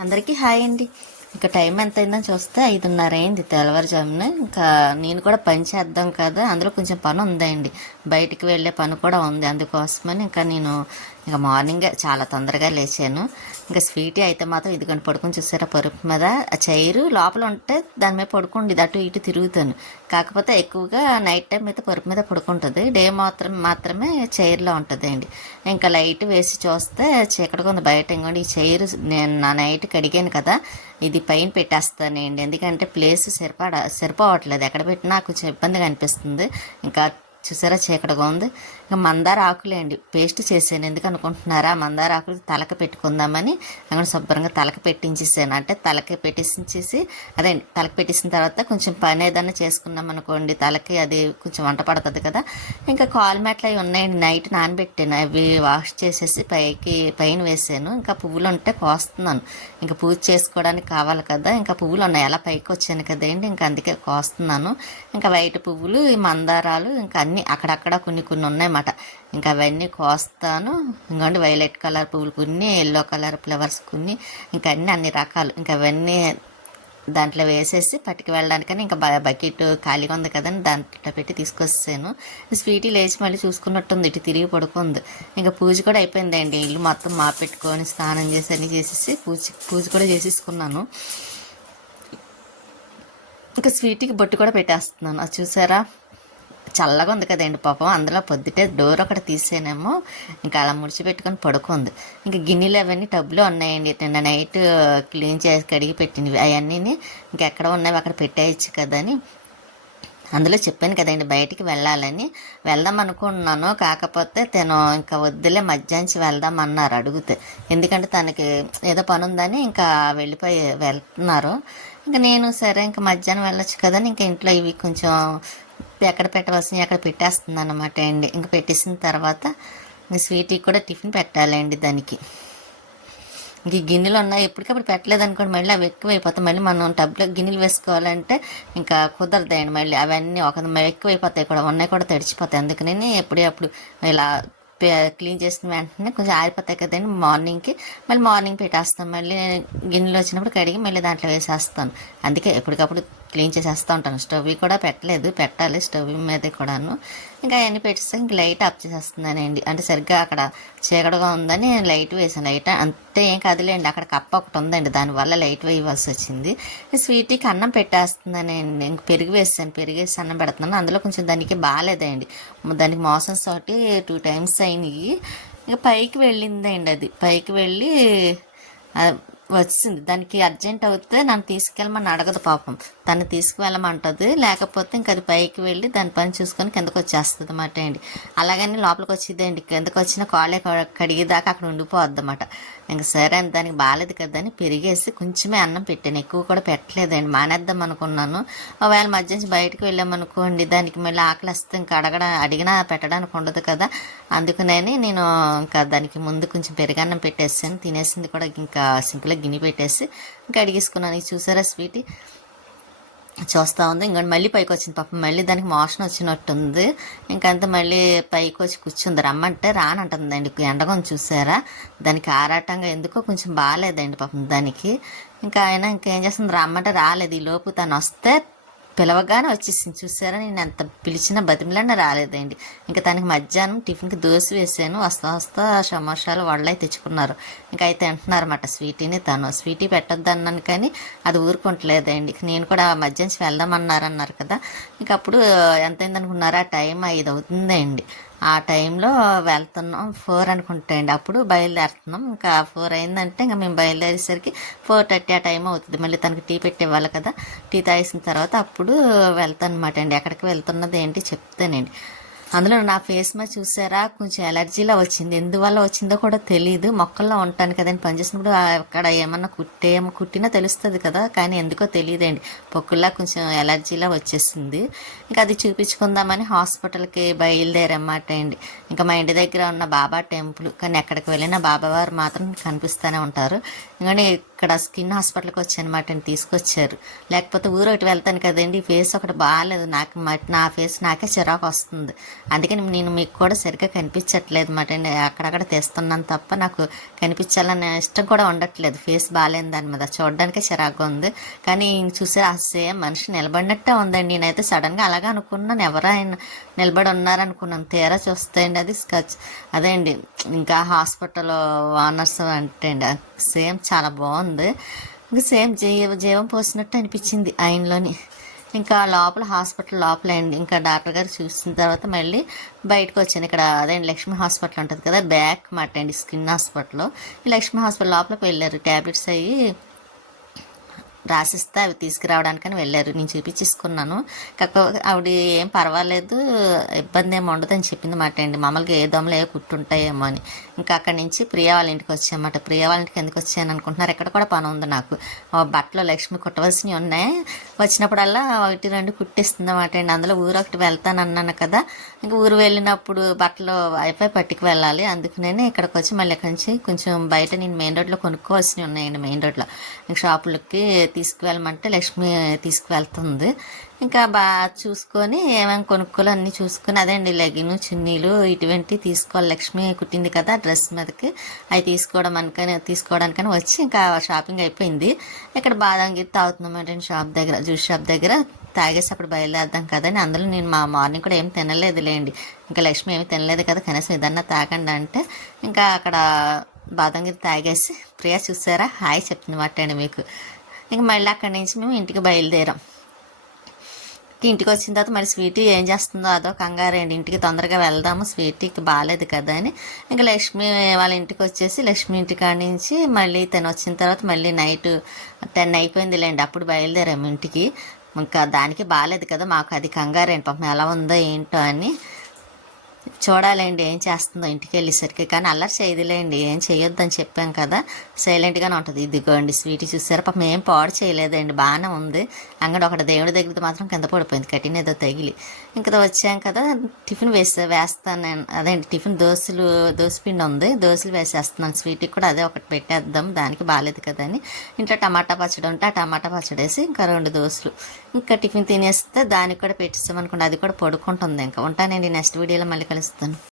అందరికీ హాయ్ అండి. ఇంకా టైం ఎంత అయిందని చూస్తే ఐదున్నర అయింది తెల్లవారుజామున. ఇంకా నేను కూడా పని చేద్దాం కదా అందులో కొంచెం పని ఉందండి. బయటికి వెళ్ళే పని కూడా ఉంది అందుకోసమని ఇంకా నేను ఇంకా మార్నింగ్ చాలా తొందరగా లేచాను. ఇంకా స్వీటీ అయితే మాత్రం ఇదిగోండి పడుకొని చూసారా పరుపు మీద. ఆ చైరు లోపల ఉంటే దాని మీద పడుకోండి ఇది అటు ఇటు తిరుగుతాను. కాకపోతే ఎక్కువగా నైట్ టైం అయితే పరుపు మీద పడుకుంటుంది. డే మాత్రం మాత్రమే చైర్లో ఉంటుందండి. ఇంకా లైట్ వేసి చూస్తే చీకటిగా ఉంది బయట. ఇంకోండి ఈ చైర్ నేను నా నైట్ కడిగాను కదా ఇది పైన పెట్టేస్తానండి. ఎందుకంటే ప్లేస్ సరిపడ సరిపోవట్లేదు. ఎక్కడ పెట్టినా కొంచెం ఇబ్బందిగా అనిపిస్తుంది. ఇంకా చూసారా చీకటిగా ఉంది. ఇంకా మందార ఆకులే అండి. పేస్ట్ చేసాను ఎందుకు అనుకుంటున్నారా? మందార ఆకులు తలక పెట్టుకుందామని అక్కడ శుభ్రంగా తలక పెట్టించేసాను. అంటే తలకి పెట్టించేసి అదే తలకి పెట్టేసిన తర్వాత కొంచెం పని ఏదైనా చేసుకున్నాం అనుకోండి తలకి అది కొంచెం వంట పడుతుంది కదా. ఇంకా కాల్ మ్యాట్లు అవి ఉన్నాయండి. నైట్ నానబెట్టాను. అవి వాష్ చేసేసి పైకి పైన వేసాను. ఇంకా పువ్వులు ఉంటే కోస్తున్నాను. ఇంకా పూజ చేసుకోవడానికి కావాలి కదా. ఇంకా పువ్వులు ఉన్నాయి. అలా పైకి వచ్చాను కదండి. ఇంకా అందుకే కోస్తున్నాను. ఇంకా వైట్ పువ్వులు ఈ మందారాలు ఇంకా అన్నీ అక్కడక్కడ కొన్ని కొన్ని ఉన్నాయన్నమాట. ఇంకా అవన్నీ కోస్తాను. ఇంకోండి వైలెట్ కలర్ పువ్వులు కొన్ని ఎల్లో కలర్ ఫ్లవర్స్ కొన్ని ఇంకా అన్ని అన్ని రకాలు. ఇంకా అవన్నీ దాంట్లో వేసేసి పట్టుకు వెళ్ళడానికని ఇంకా బకెట్ ఖాళీగా ఉంది కదని దాంట్లో పెట్టి తీసుకొస్తాను స్వీటీ లేచి మళ్ళీ చూసుకున్నట్టుంది ఇటు తిరిగి పడుకుంది. ఇంకా పూజ కూడా అయిపోయిందండి. ఇల్లు మొత్తం మా పెట్టుకొని స్నానం చేసి అన్ని చేసేసి పూజ పూజ కూడా చేసేసుకున్నాను. ఇంకా స్వీట్కి బొట్టు కూడా పెట్టేస్తున్నాను. అది చూసారా? చల్లగా ఉంది కదండి పాపం. అందులో పొద్దుటే డోర్ ఒకటి తీసేనేమో ఇంకా అలా ముడిచిపెట్టుకొని పడుకుంది. ఇంకా గిన్నెలు అవన్నీ టబ్లో ఉన్నాయండి. నిన్న నైట్ క్లీన్ చేసి కడిగి పెట్టినవి. అవన్నీ ఇంకెక్కడ ఉన్నాయి అక్కడ పెట్టేయచ్చు కదా అని అందులో చెప్పాను కదండి బయటికి వెళ్ళాలని. వెళ్దాం అనుకుంటున్నాను కాకపోతే తను ఇంకా వద్దులే మధ్యాహ్నం వెళ్దాం అన్నారు అడిగితే. ఎందుకంటే తనకి ఏదో పని ఉందని ఇంకా వెళ్ళిపోయి వెళ్తున్నారు. ఇంకా నేను సరే ఇంకా మధ్యాహ్నం వెళ్ళొచ్చు కదని ఇంకా ఇంట్లో ఇవి కొంచెం ఎక్కడ పెట్టవలసినవి అక్కడ పెట్టేస్తుంది అనమాట అండి. ఇంకా పెట్టేసిన తర్వాత స్వీట్కి కూడా టిఫిన్ పెట్టాలండి దానికి. ఇంక ఈ గిన్నెలు ఉన్నాయి. ఎప్పటికప్పుడు పెట్టలేదు అనుకోండి. మళ్ళీ అవి ఎక్కువైపోతాయి. మళ్ళీ మనం టబ్లో గిన్నెలు వేసుకోవాలంటే ఇంకా కుదరదండి మళ్ళీ. అవన్నీ ఒక ఎక్కువైపోతాయి కూడా. ఉన్నాయి కూడా తడిచిపోతాయి అందుకని ఎప్పుడే అప్పుడు ఇలా క్లీన్ చేసిన వెంటనే కొంచెం ఆరిపోతాయి కదండి మార్నింగ్కి. మళ్ళీ మార్నింగ్ పెట్టేస్తాం. మళ్ళీ గిన్నెలు వచ్చినప్పుడు కడిగి మళ్ళీ దాంట్లో వేసేస్తాను. అందుకే ఎప్పటికప్పుడు క్లీన్ చేసేస్తూ ఉంటాను. స్టవ్ కూడా పెట్టలేదు. పెట్టాలి స్టవ్ మీద కూడాను. ఇంకా అవన్నీ పెట్టేస్తే ఇంక లైట్ ఆఫ్ చేసేస్తున్నానండి. అంటే సరిగ్గా అక్కడ చీకటిగా ఉందని లైట్ వేసాను. లైట్ అంతే ఏం కదలేండి. అక్కడ కప్ప ఒకటి ఉందండి. దానివల్ల లైట్ వేయవలసి వచ్చింది. స్వీట్కి అన్నం పెట్టేస్తున్నానండి. ఇంక పెరుగు వేసాను. పెరుగు వేసి అన్నం పెడుతున్నాను. అందులో కొంచెం దానికి బాగాలేదండి. దానికి మోసన్స్ తోటి టూ టైమ్స్ అయినాయి. ఇక పైకి వెళ్ళిందండి అది. పైకి వెళ్ళి వచ్చింది. దానికి అర్జెంట్ అవుతే నన్ను తీసుకెళ్ళమని అడగదు పాపం. తను తీసుకువెళ్ళమంటుంది. లేకపోతే ఇంక అది పైకి వెళ్ళి దాని పని చూసుకొని కిందకు వచ్చేస్తుంది అన్నమాట అండి అలాగని లోపలికి వచ్చిందండి కిందకు వచ్చిన కాళ్ళే కడిగేదాకా అక్కడ ఉండిపోద్ది అన్నమాట. ఇంక సరే అని దానికి బాగాలేదు కదా అని పెరిగేసి కొంచెమే అన్నం పెట్టాను. ఎక్కువ కూడా పెట్టలేదండి. మానేద్దాం అనుకున్నాను. ఒకవేళ మధ్య నుంచి బయటకు వెళ్ళామనుకోండి దానికి మళ్ళీ ఆకలి వస్తే ఇంకా అడగడ అడిగినా పెట్టడానికి ఉండదు కదా. అందుకనే నేను ఇంకా దానికి ముందు కొంచెం పెరుగన్నం పెట్టేసాను. తినేసింది కూడా ఇంకా సింపుల్గా గిన్నె పెట్టేసి ఇంకా అడిగేసుకున్నాను. ఇది చూసారా స్వీట్? చూస్తూ ఉంది. ఇంకా మళ్ళీ పైకి వచ్చింది పాపం. మళ్ళీ దానికి మోషన్ వచ్చినట్టుంది. ఇంకంత మళ్ళీ పైకి వచ్చి కూర్చుంది. రమ్మంటే రానంటుందండి. ఎండగొని చూసారా? దానికి ఆరాటంగా ఎందుకో కొంచెం బాగాలేదండి పాపం దానికి. ఇంకా ఆయన ఇంకేం చేస్తుంది? రమ్మంటే రాలేదు. ఈ లోపు తను వస్తే పిలవగానే వచ్చేసింది. చూసారా? నేను ఎంత పిలిచినా బతిమలన్న రాలేదండి. ఇంకా తనకి మధ్యాహ్నం టిఫిన్కి దోశ వేసాను. వస్తా వస్తా సమోసాలు వాళ్ళే తెచ్చుకున్నారు. ఇంకా అయితే అంటున్నారు అన్నమాట స్వీటీని తను. స్వీటీ పెట్టొద్దు అన్నాను కానీ అది ఊరుకుంటలేదండి. నేను కూడా మధ్యాహ్నం వెళ్దామన్నారు అన్నారు కదా. ఇంక అప్పుడు ఎంత అయిందనుకున్నారా టైం ఐదు అవుతుందండి. ఆ టైంలో వెళ్తున్నాం. ఫోర్ అనుకుంటా అండి అప్పుడు బయలుదేరుతున్నాం. ఇంకా ఫోర్ అయిందంటే ఇంకా మేము బయలుదేరేసరికి ఫోర్ థర్టీ ఆ టైం అవుతుంది. మళ్ళీ తనకి టీ పెట్టేవాళ్ళు కదా. టీ తాగేసిన తర్వాత అప్పుడు వెళ్తాను అనమాట అండి. ఎక్కడికి వెళ్తున్నది ఏంటి చెప్తానండి. అందులో నా ఫేస్ మీద చూసారా? కొంచెం ఎలర్జీలా వచ్చింది. ఎందువల్ల వచ్చిందో కూడా తెలియదు మొక్కల్లో ఉంటాను కదండి. పనిచేసినప్పుడు అక్కడ ఏమన్నా కుట్టే కుట్టినా తెలుస్తుంది కదా. కానీ ఎందుకో తెలియదండి. పొక్కుల్లా కొంచెం ఎలర్జీలా వచ్చేసింది. ఇంకా అది చూపించుకుందామని హాస్పిటల్కి బయలుదేరమాట అండి. ఇంకా మా ఇంటి దగ్గర ఉన్న బాబా టెంపుల్. కానీ ఎక్కడికి వెళ్ళినా బాబావారు మాత్రం కనిపిస్తూనే ఉంటారు. ఇంకా ఇక్కడ స్కిన్ హాస్పిటల్కి వచ్చి అనమాట తీసుకొచ్చారు. లేకపోతే ఊరు ఒకటి వెళ్తాను కదండి ఫేస్ ఒకటి బాగాలేదు నాకు నా ఫేస్ నాకే చిరాకు వస్తుంది. అందుకని నేను మీకు కూడా సరిగ్గా కనిపించట్లేదు మాట అండి. అక్కడక్కడ తెస్తున్నాను తప్ప నాకు కనిపించాలనే ఇష్టం కూడా ఉండట్లేదు. ఫేస్ బాగాలేదు దాని మీద చూడడానికే చిరాకుగా ఉంది. కానీ చూసే ఆ సేమ్ మనిషి నిలబడినట్టే ఉందండి. నేనైతే సడన్గా అలాగే అనుకున్నాను. ఎవరైనా నిలబడి ఉన్నారనుకున్నాను. తీరా చూస్తే అండి అది స్కచ్. అదే అండి ఇంకా హాస్పిటల్ ఓనర్స్ అంటే అండి సేమ్ చాలా బాగుంది. ఇంకా సేమ్ జీవ జీవం పోసినట్టు అనిపించింది ఆయనలోని. ఇంకా లోపల హాస్పిటల్ లోపల అండి. ఇంకా డాక్టర్ గారు చూసిన తర్వాత మళ్ళీ బయటకు వచ్చాను. ఇక్కడ అదే లక్ష్మీ హాస్పిటల్ ఉంటుంది కదా బ్యాక్ మాట అండి స్కిన్ హాస్పిటల్. ఈ లక్ష్మీ హాస్పిటల్ లోపలికి వెళ్ళారు. ట్యాబ్లెట్స్ అయ్యి రాసిస్తే అవి తీసుకురావడానికని వెళ్ళారు. నేను చూపించేసుకున్నాను. కాకపోతే ఆవిడ ఏం పర్వాలేదు ఇబ్బంది ఏమి ఉండదు అని చెప్పింది మాట అండి. మామూలుగా ఏ దొమలు ఏ కుట్టుంటాయేమో అని. ఇంకా అక్కడి నుంచి ప్రియా వాళ్ళ ఇంటికి వచ్చామాట ప్రియా వాళ్ళ ఇంటికి ఎందుకు వచ్చాను అనుకుంటున్నారు? ఇక్కడ కూడా పని ఉంది నాకు. బట్టలు లక్ష్మి కుట్టవలసినవి ఉన్నాయి. వచ్చినప్పుడల్లా ఒకటి రెండు కుట్టిస్తుంది మాట అండి. అందులో ఊరు ఒకటి వెళ్తాను అన్నాను కదా. ఇంకా ఊరు వెళ్ళినప్పుడు బట్టలు అయిపోయి పట్టుకు వెళ్ళాలి. అందుకనే ఇక్కడికి వచ్చి మళ్ళీ ఇక్కడి నుంచి కొంచెం బయట నేను మెయిన్ రోడ్లో కొనుక్కోవాల్సినవి ఉన్నాయండి మెయిన్ రోడ్లో. ఇంకా షాపులకి తీసుకువెళ్ళమంటే లక్ష్మి తీసుకువెళ్తుంది. ఇంకా బాగా చూసుకొని ఏమేమి కొనుక్కోలో అన్నీ చూసుకొని అదే అండి లెగిన్ చున్నీలు ఇటువంటి తీసుకోవాలి. లక్ష్మి కుట్టింది కదా డ్రెస్ మీదకి. అవి తీసుకోవడం అనుకని తీసుకోవడానికని వచ్చి ఇంకా షాపింగ్ అయిపోయింది. ఇక్కడ బాదం గీత తాగుతున్నామంటే షాప్ దగ్గర జ్యూస్ షాప్ దగ్గర. తాగేసి అప్పుడు బయలుదేరదాం కదని అందులో నేను మా మార్నింగ్ కూడా ఏం తినలేదులేండి ఇంకా లక్ష్మి ఏమి తినలేదు కదా కనీసం ఏదన్నా తాగండి అంటే. ఇంకా అక్కడ బాదం గిరి తాగేసి ప్రియా చూసారా? హాయ్ చెప్తుంది మాట అండి మీకు. ఇంక మళ్ళీ అక్కడి నుంచి మేము ఇంటికి బయలుదేరాం. ఇంటికి వచ్చిన తర్వాత మరి స్వీటీ ఏం చేస్తుందో అదో కంగారండి ఇంటికి తొందరగా వెళ్దాము. స్వీటీకి బాగాలేదు కదా అని. ఇంకా లక్ష్మి వాళ్ళ ఇంటికి వచ్చేసి లక్ష్మి ఇంటి కాడి నుంచి మళ్ళీ తను వచ్చిన తర్వాత మళ్ళీ నైట్ టెన్ అయిపోయిందిలేండి. అప్పుడు బయలుదేరాము ఇంటికి. ఇంకా దానికి బాగాలేదు కదా. మాకు అది కంగారేంటి పాపం ఎలా ఉందో ఏంటో అని. చూడాలండి ఏం చేస్తుందో ఇంటికి వెళ్ళేసరికి. కానీ అల్లరి చేయదులేండి ఏం చేయొద్దని చెప్పాం కదా. సైలెంట్గానే ఉంటుంది. ఇదిగోండి స్వీట్ చూసారు? పాపం ఏం పాడు చేయలేదండి బాగానే ఉంది. అంగడి ఒకటి దేవుడి దగ్గర మాత్రం కింద పడిపోయింది కట్టిన ఏదో తగిలి. ఇంకా వచ్చాం కదా టిఫిన్ వేస్తా వేస్తాను నేను. అదేంటి టిఫిన్ దోశలు దోశ పిండి ఉంది దోశలు వేసేస్తున్నాను. స్వీట్కి కూడా అదే ఒకటి పెట్టేద్దాం దానికి బాగాలేదు కదా అని. ఇంట్లో టమాటా పచ్చడి ఉంటే ఆ టమాటా పచ్చడి వేసి ఇంకా రెండు దోశలు. ఇంకా టిఫిన్ తినేస్తే దానికి కూడా పెట్టిస్తామనుకోండి అది కూడా పడుకుంటుంది ఇంకా. ఉంటానండి నెక్స్ట్ వీడియోలో మళ్ళీ ಕಳಿಸ್ತಾನೆ